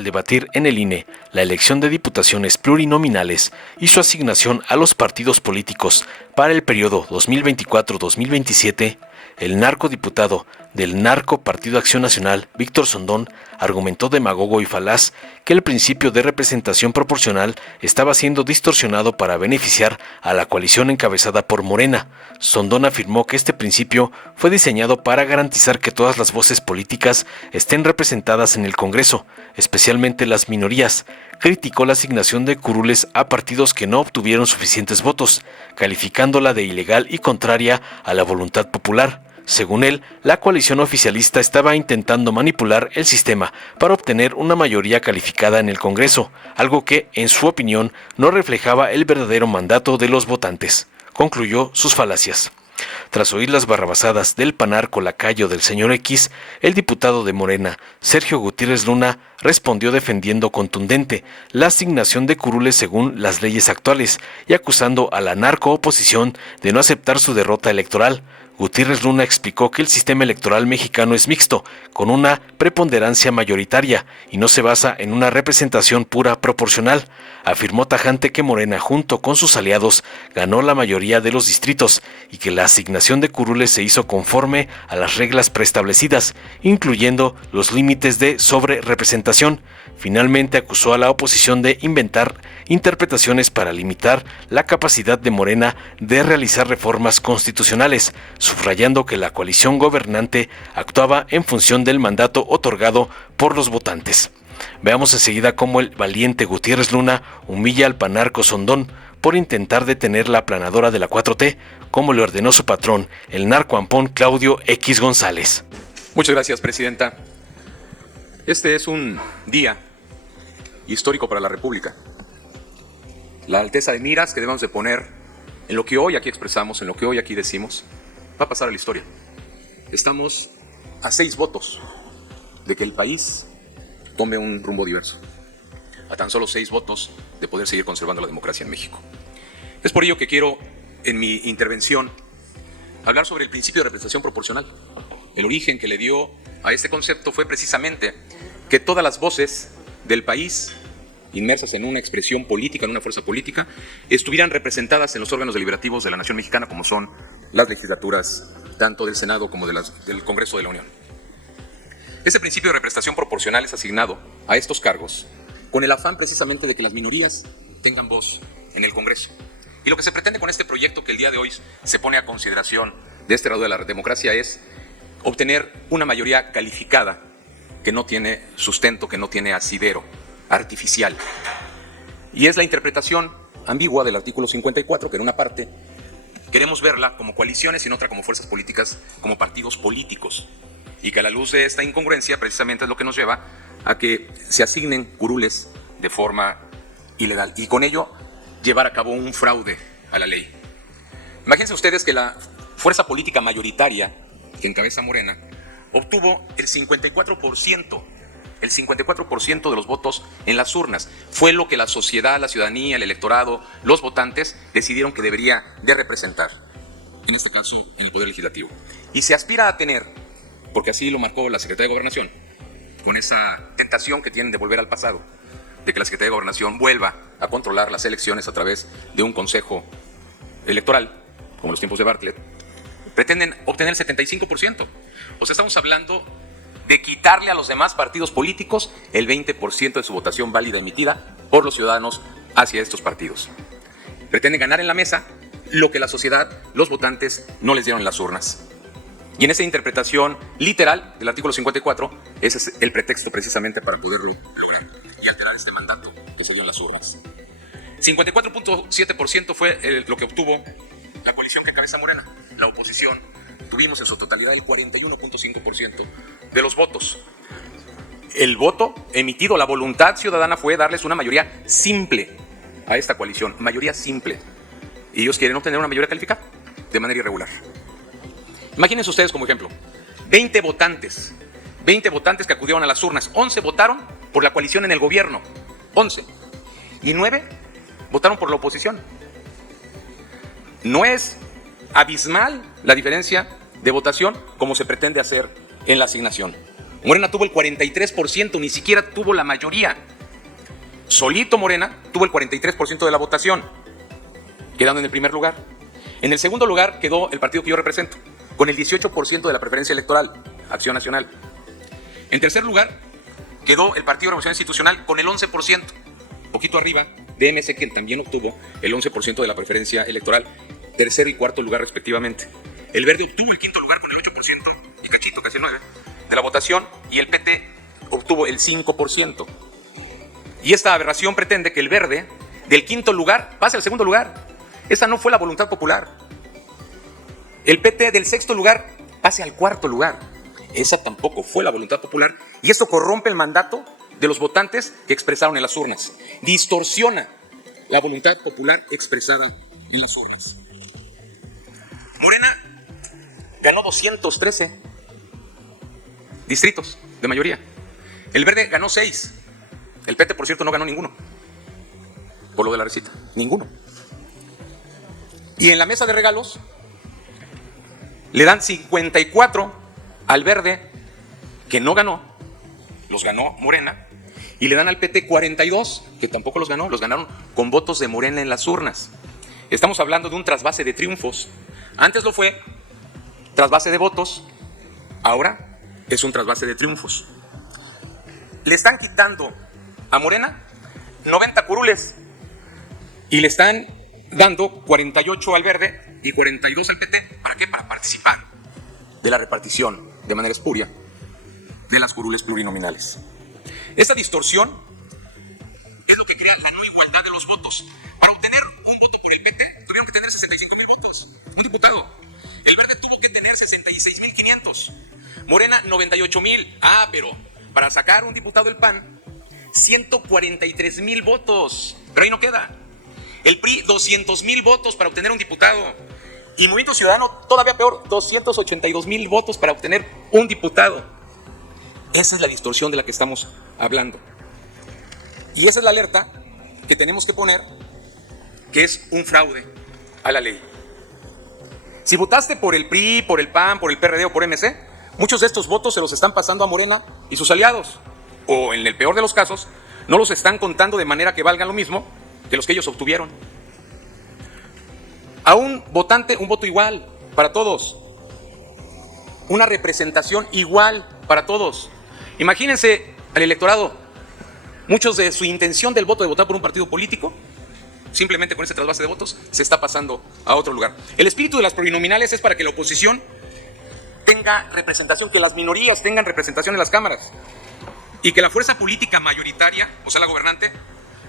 al debatir en el INE la elección de diputaciones plurinominales y su asignación a los partidos políticos para el periodo 2024-2027, el narcodiputado del Narco Partido Acción Nacional, Víctor Sondón, argumentó demagogo y falaz que el principio de representación proporcional estaba siendo distorsionado para beneficiar a la coalición encabezada por Morena. Sondón afirmó que este principio fue diseñado para garantizar que todas las voces políticas estén representadas en el Congreso, especialmente las minorías. Criticó la asignación de curules a partidos que no obtuvieron suficientes votos, calificándola de ilegal y contraria a la voluntad popular. Según él, la coalición oficialista estaba intentando manipular el sistema para obtener una mayoría calificada en el Congreso, algo que, en su opinión, no reflejaba el verdadero mandato de los votantes. Concluyó sus falacias. Tras oír las barrabasadas del panarco lacayo del señor X, el diputado de Morena, Sergio Gutiérrez Luna, respondió defendiendo contundente la asignación de curules según las leyes actuales y acusando a la narcooposición de no aceptar su derrota electoral. Gutiérrez Luna explicó que el sistema electoral mexicano es mixto, con una preponderancia mayoritaria y no se basa en una representación pura proporcional. Afirmó tajante que Morena, junto con sus aliados, ganó la mayoría de los distritos y que la asignación de curules se hizo conforme a las reglas preestablecidas, incluyendo los límites de sobrerepresentación. Finalmente acusó a la oposición de inventar interpretaciones para limitar la capacidad de Morena de realizar reformas constitucionales, subrayando que la coalición gobernante actuaba en función del mandato otorgado por los votantes. Veamos enseguida cómo el valiente Gutiérrez Luna humilla al panarco Sondón por intentar detener la aplanadora de la 4T, como le ordenó su patrón, el narcoampón Claudio X González. Muchas gracias, presidenta. Este es un día histórico para la República. La alteza de miras que debemos de poner en lo que hoy aquí expresamos, en lo que hoy aquí decimos, va a pasar a la historia. Estamos a 6 votos de que el país tome un rumbo diverso. A tan solo 6 votos de poder seguir conservando la democracia en México. Es por ello que quiero, en mi intervención, hablar sobre el principio de representación proporcional. El origen que le dio a este concepto fue precisamente que todas las voces del país, inmersas en una expresión política, en una fuerza política, estuvieran representadas en los órganos deliberativos de la nación mexicana, como son las legislaturas tanto del Senado como del Congreso de la Unión. Ese principio de representación proporcional es asignado a estos cargos con el afán precisamente de que las minorías tengan voz en el Congreso. Y lo que se pretende con este proyecto que el día de hoy se pone a consideración de este lado de la democracia es obtener una mayoría calificada que no tiene sustento, que no tiene asidero artificial. Y es la interpretación ambigua del artículo 54, que en una parte queremos verla como coaliciones y en otra como fuerzas políticas, como partidos políticos. Y que a la luz de esta incongruencia precisamente es lo que nos lleva a que se asignen curules de forma ilegal y con ello llevar a cabo un fraude a la ley. Imagínense ustedes que la fuerza política mayoritaria que encabeza Morena obtuvo el 54% de los votos en las urnas. Fue lo que la sociedad, la ciudadanía, el electorado, los votantes decidieron que debería de representar, en este caso en el Poder Legislativo. Y se aspira a tener, porque así lo marcó la Secretaría de Gobernación, con esa tentación que tienen de volver al pasado, de que la Secretaría de Gobernación vuelva a controlar las elecciones a través de un consejo electoral, como los tiempos de Bartlett, pretenden obtener el 75%. O sea, estamos hablando de quitarle a los demás partidos políticos el 20% de su votación válida emitida por los ciudadanos hacia estos partidos. Pretenden ganar en la mesa lo que la sociedad, los votantes, no les dieron en las urnas. Y en esa interpretación literal del artículo 54, ese es el pretexto precisamente para poderlo lograr y alterar este mandato que se dio en las urnas. 54.7% fue lo que obtuvo la coalición que encabeza Morena. La oposición tuvimos en su totalidad el 41.5% de los votos. El voto emitido, la voluntad ciudadana fue darles una mayoría simple a esta coalición, mayoría simple. Y ellos quieren obtener una mayoría calificada de manera irregular. Imagínense ustedes como ejemplo, 20 votantes que acudieron a las urnas, 11 votaron por la coalición en el gobierno, 11, y 9 votaron por la oposición. No es abismal la diferencia de votación como se pretende hacer en la asignación. Morena tuvo el 43%, ni siquiera tuvo la mayoría. Solito Morena tuvo el 43% de la votación, quedando en el primer lugar. En el segundo lugar quedó el partido que yo represento, con el 18% de la preferencia electoral, Acción Nacional. En tercer lugar quedó el Partido de Revolución Institucional con el 11%, poquito arriba de MC, que también obtuvo el 11% de la preferencia electoral, tercer y cuarto lugar respectivamente. El Verde obtuvo el quinto lugar con el 8%, y cachito, casi el 9%, de la votación, y el PT obtuvo el 5%. Y esta aberración pretende que el Verde, del quinto lugar, pase al segundo lugar. Esa no fue la voluntad popular. El PT del sexto lugar pase al cuarto lugar. Esa tampoco fue la voluntad popular. Y esto corrompe el mandato de los votantes que expresaron en las urnas. Distorsiona la voluntad popular expresada en las urnas. Morena ganó 213 distritos de mayoría. El Verde ganó 6. El PT, por cierto, no ganó ninguno. Por lo de la recita. Ninguno. Y en la mesa de regalos le dan 54 al Verde, que no ganó, los ganó Morena, y le dan al PT 42, que tampoco los ganó, los ganaron con votos de Morena en las urnas. Estamos hablando de un trasvase de triunfos. Antes lo fue trasvase de votos, ahora es un trasvase de triunfos. Le están quitando a Morena 90 curules y le están dando 48 al Verde y 42 al PT. ¿Para qué? Para participar de la repartición de manera espuria de las curules plurinominales. Esta distorsión es lo que crea la no igualdad de los votos. Para obtener un voto por el PT tuvieron que tener 65,000 votos, un diputado. El Verde tuvo que tener 66,500. Morena 98,000. Pero para sacar un diputado del PAN 143,000 votos. Pero ahí no queda. El PRI 200,000 votos para obtener un diputado. Y Movimiento Ciudadano, todavía peor, 282,000 votos para obtener un diputado. Esa es la distorsión de la que estamos hablando. Y esa es la alerta que tenemos que poner, que es un fraude a la ley. Si votaste por el PRI, por el PAN, por el PRD o por MC, muchos de estos votos se los están pasando a Morena y sus aliados. O en el peor de los casos, no los están contando de manera que valgan lo mismo que los que ellos obtuvieron. A un votante, un voto igual para todos. Una representación igual para todos. Imagínense al electorado, muchos de su intención del voto de votar por un partido político, simplemente con ese trasvase de votos, se está pasando a otro lugar. El espíritu de las plurinominales es para que la oposición tenga representación, que las minorías tengan representación en las cámaras y que la fuerza política mayoritaria, o sea la gobernante,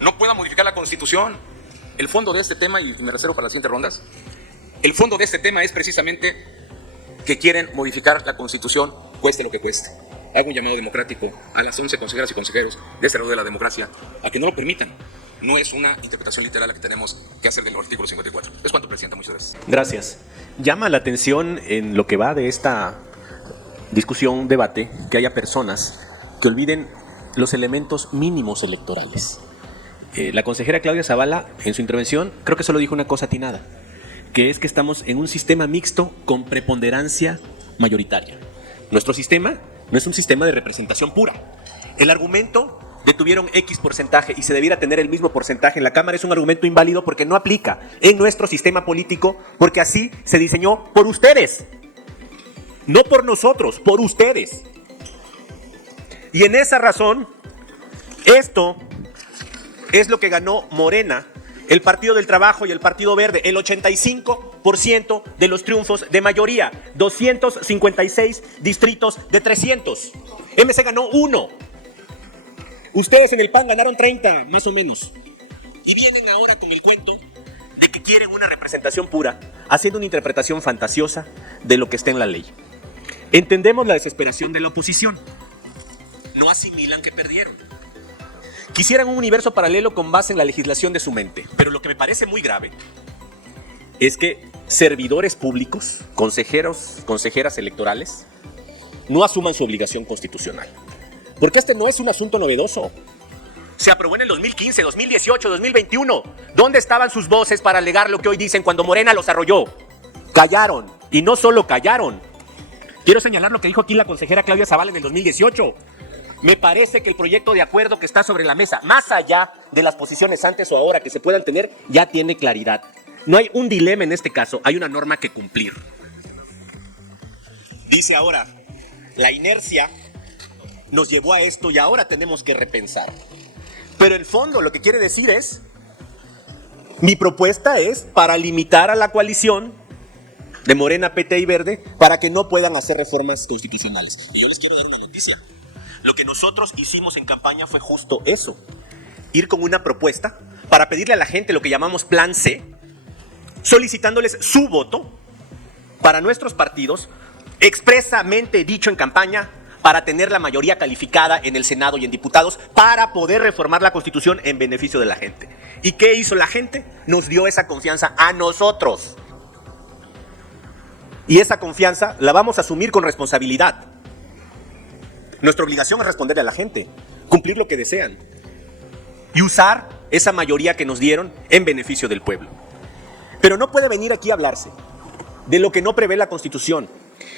no pueda modificar la Constitución. El fondo de este tema, y me reservo para las siguientes rondas, el fondo de este tema es precisamente que quieren modificar la Constitución, cueste lo que cueste. Hago un llamado democrático a las 11 consejeras y consejeros de este lado de la democracia a que no lo permitan. No es una interpretación literal la que tenemos que hacer del artículo 54. Es cuanto, Presidenta. Muchas gracias. Gracias. Llama la atención en lo que va de esta discusión, debate, que haya personas que olviden los elementos mínimos electorales. La consejera Claudia Zavala, en su intervención, creo que solo dijo una cosa atinada, que es que estamos en un sistema mixto con preponderancia mayoritaria. Nuestro sistema no es un sistema de representación pura. El argumento de tuvieron X porcentaje y se debiera tener el mismo porcentaje en la Cámara es un argumento inválido porque no aplica en nuestro sistema político, porque así se diseñó por ustedes. No por nosotros, por ustedes. Y en esa razón, esto es lo que ganó Morena, el Partido del Trabajo y el Partido Verde, el 85% de los triunfos de mayoría, 256 distritos de 300. MC ganó 1. Ustedes en el PAN ganaron 30, más o menos. Y vienen ahora con el cuento de que quieren una representación pura, haciendo una interpretación fantasiosa de lo que está en la ley. Entendemos la desesperación de la oposición. No asimilan que perdieron. Quisieran un universo paralelo con base en la legislación de su mente. Pero lo que me parece muy grave es que servidores públicos, consejeros, consejeras electorales, no asuman su obligación constitucional. Porque este no es un asunto novedoso. Se aprobó en el 2015, 2018, 2021. ¿Dónde estaban sus voces para alegar lo que hoy dicen cuando Morena los arrolló? Callaron. Y no solo callaron, Quiero señalar lo que dijo aquí la consejera Claudia Zavala en el 2018. Me parece que el proyecto de acuerdo que está sobre la mesa, más allá de las posiciones antes o ahora que se puedan tener, ya tiene claridad. No hay un dilema en este caso, hay una norma que cumplir. Dice ahora, la inercia nos llevó a esto y ahora tenemos que repensar. Pero el fondo lo que quiere decir es, mi propuesta es para limitar a la coalición de Morena, PT y Verde para que no puedan hacer reformas constitucionales. Y yo les quiero dar una noticia. Lo que nosotros hicimos en campaña fue justo eso. Ir con una propuesta para pedirle a la gente lo que llamamos Plan C, solicitándoles su voto para nuestros partidos, expresamente dicho en campaña, para tener la mayoría calificada en el Senado y en diputados, para poder reformar la Constitución en beneficio de la gente. ¿Y qué hizo la gente? Nos dio esa confianza a nosotros. Y esa confianza la vamos a asumir con responsabilidad. Nuestra obligación es responderle a la gente, cumplir lo que desean y usar esa mayoría que nos dieron en beneficio del pueblo. Pero no puede venir aquí a hablarse de lo que no prevé la Constitución.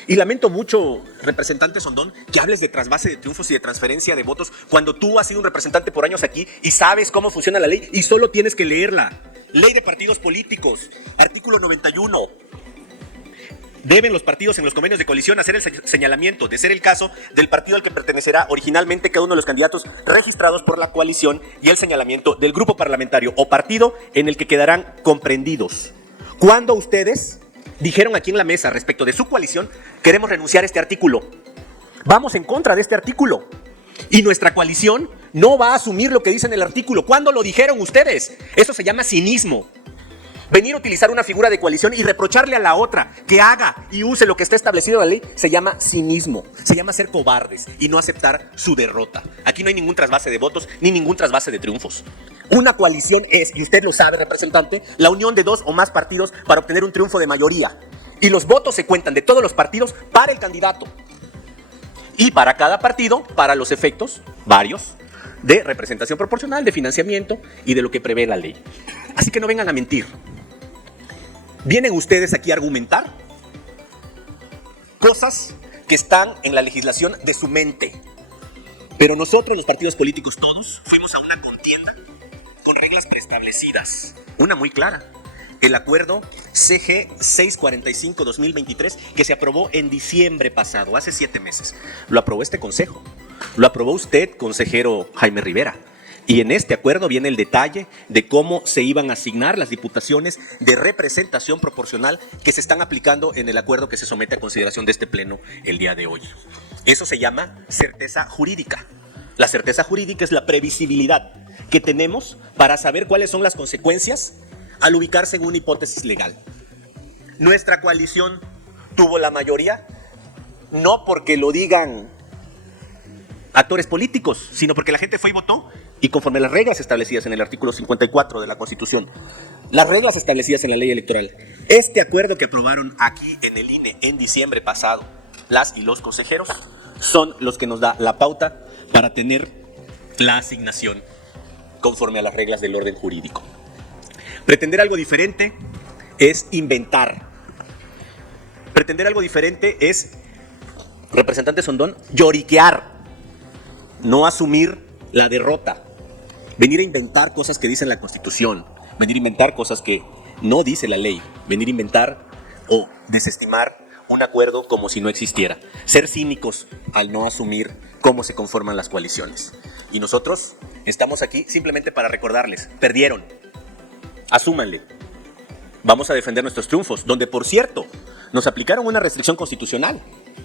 Y lamento mucho, representante Sondón, que hables de trasvase de triunfos y de transferencia de votos cuando tú has sido un representante por años aquí y sabes cómo funciona la ley y solo tienes que leerla. Ley de partidos políticos, artículo 91. Deben los partidos en los convenios de coalición hacer el señalamiento, de ser el caso, del partido al que pertenecerá originalmente cada uno de los candidatos registrados por la coalición y el señalamiento del grupo parlamentario o partido en el que quedarán comprendidos. Cuando ustedes dijeron aquí en la mesa respecto de su coalición, queremos renunciar a este artículo. Vamos en contra de este artículo. Y nuestra coalición no va a asumir lo que dice en el artículo. ¿Cuándo lo dijeron ustedes? Eso se llama cinismo. Venir a utilizar una figura de coalición y reprocharle a la otra que haga y use lo que está establecido en la ley se llama cinismo, se llama ser cobardes y no aceptar su derrota. Aquí no hay ningún trasvase de votos ni ningún trasvase de triunfos. Una coalición es, y usted lo sabe, representante, la unión de dos o más partidos para obtener un triunfo de mayoría. Y los votos se cuentan de todos los partidos para el candidato. Y para cada partido, para los efectos, varios, de representación proporcional, de financiamiento y de lo que prevé la ley. Así que no vengan a mentir. Vienen ustedes aquí a argumentar cosas que están en la legislación de su mente. Pero nosotros, los partidos políticos todos, fuimos a una contienda con reglas preestablecidas. Una muy clara. El acuerdo CG 645-2023 que se aprobó en diciembre pasado, hace 7 meses. Lo aprobó este consejo. Lo aprobó usted, consejero Jaime Rivera. Y en este acuerdo viene el detalle de cómo se iban a asignar las diputaciones de representación proporcional que se están aplicando en el acuerdo que se somete a consideración de este pleno el día de hoy. Eso se llama certeza jurídica. La certeza jurídica es la previsibilidad que tenemos para saber cuáles son las consecuencias al ubicarse en una hipótesis legal. Nuestra coalición tuvo la mayoría no porque lo digan actores políticos, sino porque la gente fue y votó. Y conforme a las reglas establecidas en el artículo 54 de la Constitución, las reglas establecidas en la ley electoral, este acuerdo que aprobaron aquí en el INE en diciembre pasado, las y los consejeros, son los que nos da la pauta para tener la asignación conforme a las reglas del orden jurídico. Pretender algo diferente es inventar. Pretender algo diferente es, representante Sondón, lloriquear, no asumir la derrota. Venir a inventar cosas que dice la Constitución, venir a inventar cosas que no dice la ley, venir a inventar o desestimar un acuerdo como si no existiera. Ser cínicos al no asumir cómo se conforman las coaliciones. Y nosotros estamos aquí simplemente para recordarles, perdieron, asúmanle. Vamos a defender nuestros triunfos, donde por cierto, nos aplicaron una restricción constitucional.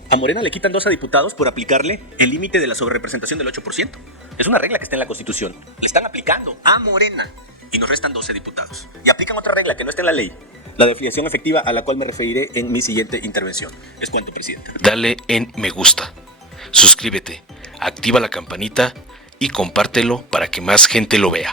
A Morena le quitan 2 diputados por aplicarle el límite de la sobrerepresentación del 8%. Es una regla que está en la Constitución. Le están aplicando a Morena y nos restan 12 diputados. Y aplican otra regla que no está en la ley, la de afiliación efectiva, a la cual me referiré en mi siguiente intervención. Es cuanto, presidente. Dale en me gusta, suscríbete, activa la campanita y compártelo para que más gente lo vea.